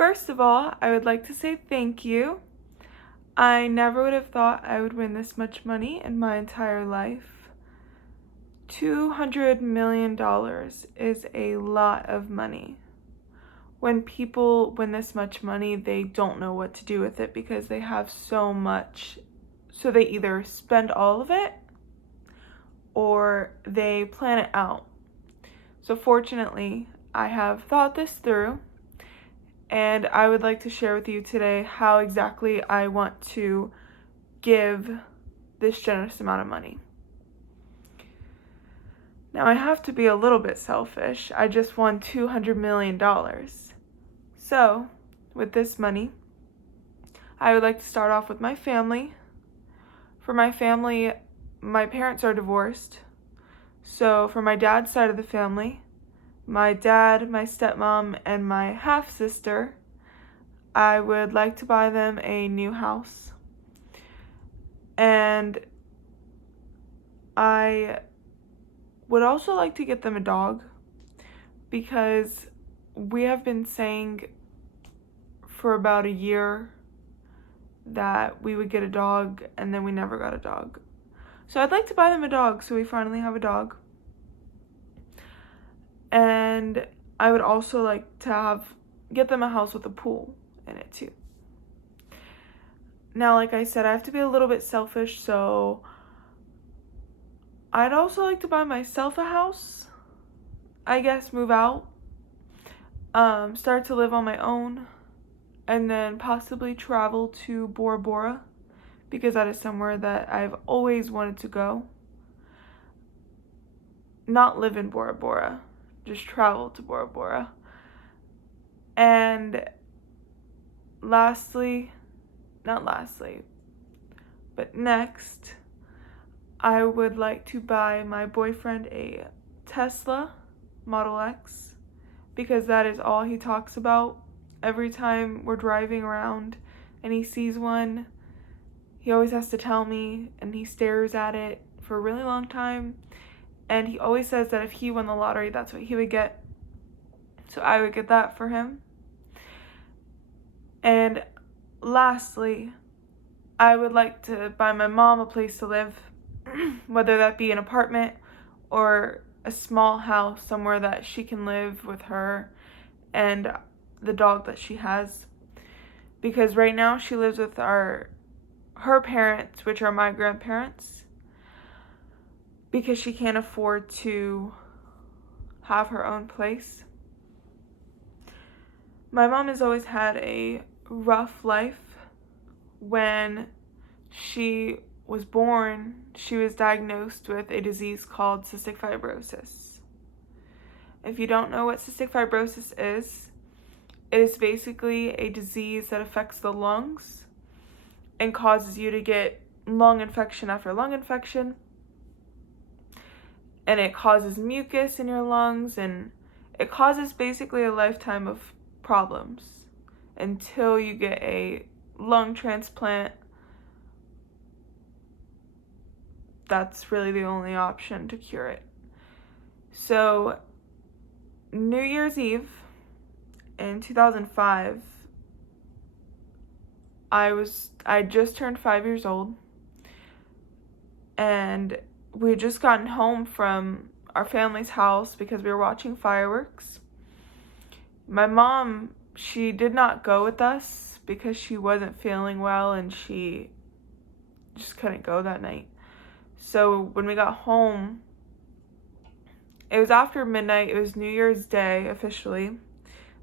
First of all, I would like to say thank you. I never would have thought I would win this much money in my entire life. $200 million is a lot of money. When people win this much money, they don't know what to do with it because they have so much. So they either spend all of it or they plan it out. So fortunately, I have thought this through, and I would like to share with you today how exactly I want to give this generous amount of money. Now, I have to be a little bit selfish. I just won $200 million. So, with this money, I would like to start off with my family. For my family, my parents are divorced. So, for my dad's side of the family, my dad, my stepmom, and my half-sister, I would like to buy them a new house. And I would also like to get them a dog because we have been saying for about a year that we would get a dog and then we never got a dog. So I'd like to buy them a dog so we finally have a dog. And I would also like to get them a house with a pool in it too. Now, like I said, I have to be a little bit selfish, so I'd also like to buy myself a house. I guess move out, start to live on my own, and then possibly travel to Bora Bora because that is somewhere that I've always wanted to go. Not live in Bora Bora, just travel to Bora Bora. And next, I would like to buy my boyfriend a Tesla Model X because that is all he talks about. Every time we're driving around and he sees one, he always has to tell me, and he stares at it for a really long time. And he always says that if he won the lottery, that's what he would get. So I would get that for him. And lastly, I would like to buy my mom a place to live, whether that be an apartment or a small house somewhere that she can live with her and the dog that she has. Because right now she lives with her parents, which are my grandparents, because she can't afford to have her own place. My mom has always had a rough life. When she was born, she was diagnosed with a disease called cystic fibrosis. If you don't know what cystic fibrosis is, it is basically a disease that affects the lungs and causes you to get lung infection after lung infection. And it causes mucus in your lungs, and it causes basically a lifetime of problems until you get a lung transplant. That's really the only option to cure it. So, New Year's Eve in 2005, I just turned 5 years old, and we had just gotten home from our family's house because we were watching fireworks. My mom, she did not go with us because she wasn't feeling well and she just couldn't go that night. So when we got home, it was after midnight. It was New Year's Day officially.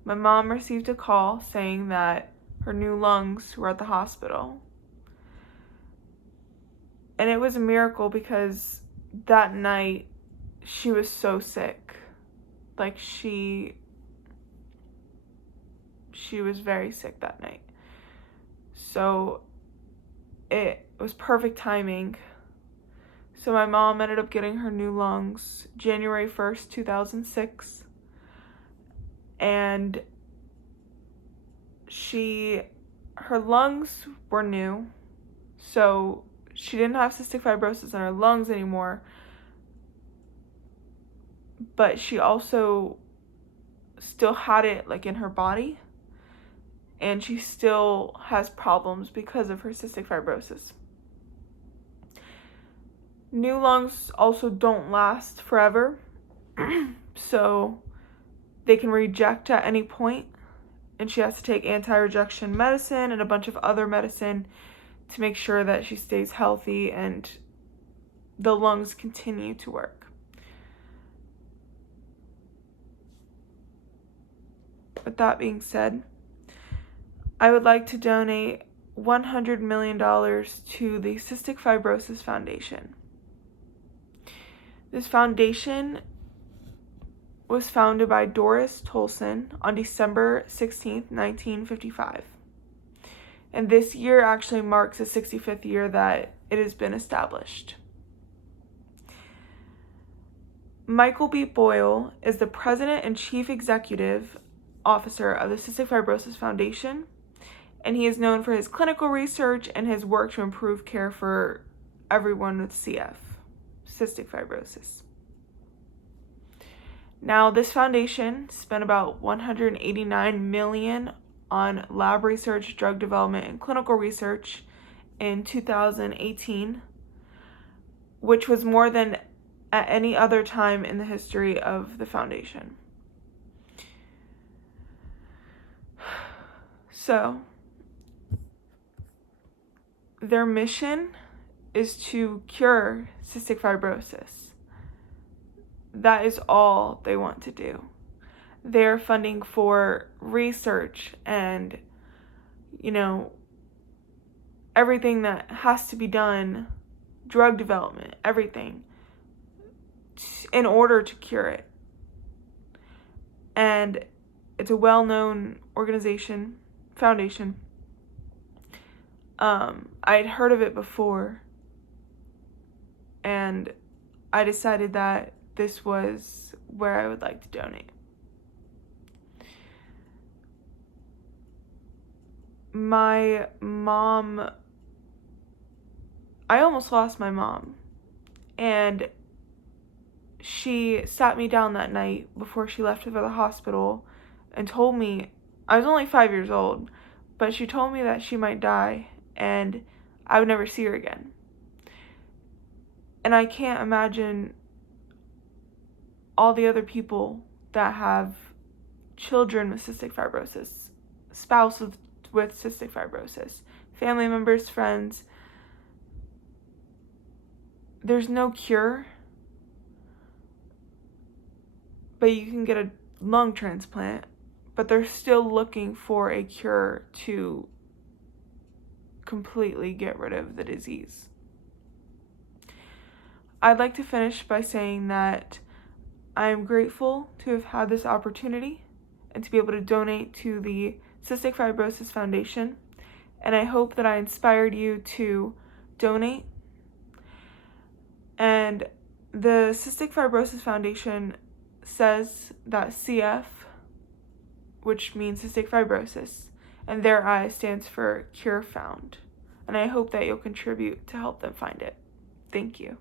My mom received a call saying that her new lungs were at the hospital. And it was a miracle because that night she was so sick. Like she was very sick that night. So it was perfect timing. So my mom ended up getting her new lungs January 1st, 2006. And her lungs were new. So she didn't have cystic fibrosis in her lungs anymore. But she also still had it like in her body. and she still has problems because of her cystic fibrosis. New lungs also don't last forever, so they can reject at any point, and she has to take anti-rejection medicine and a bunch of other medicine to make sure that she stays healthy and the lungs continue to work. With that being said, I would like to donate $100 million to the Cystic Fibrosis Foundation. This foundation was founded by Doris Tolson on December 16, 1955. And this year actually marks the 65th year that it has been established. Michael B. Boyle is the president and chief executive officer of the Cystic Fibrosis Foundation, and he is known for his clinical research and his work to improve care for everyone with CF, cystic fibrosis. Now, this foundation spent about $189 million on lab research, drug development, and clinical research in 2018, which was more than at any other time in the history of the foundation. So, their mission is to cure cystic fibrosis. That is all they want to do. They're funding for research and, everything that has to be done, drug development, everything, in order to cure it. And it's a well-known foundation. I'd heard of it before, and I decided that this was where I would like to donate. My mom, I almost lost my mom, and she sat me down that night before she left for the hospital and told me, I was only 5 years old, but she told me that she might die and I would never see her again. And I can't imagine all the other people that have children with cystic fibrosis, spouses with cystic fibrosis, family members, friends. There's no cure, but you can get a lung transplant, but they're still looking for a cure to completely get rid of the disease. I'd like to finish by saying that I am grateful to have had this opportunity and to be able to donate to the Cystic Fibrosis Foundation, and I hope that I inspired you to donate. And the Cystic Fibrosis Foundation says that CF, which means cystic fibrosis, and their I stands for Cure Found. And I hope that you'll contribute to help them find it. Thank you.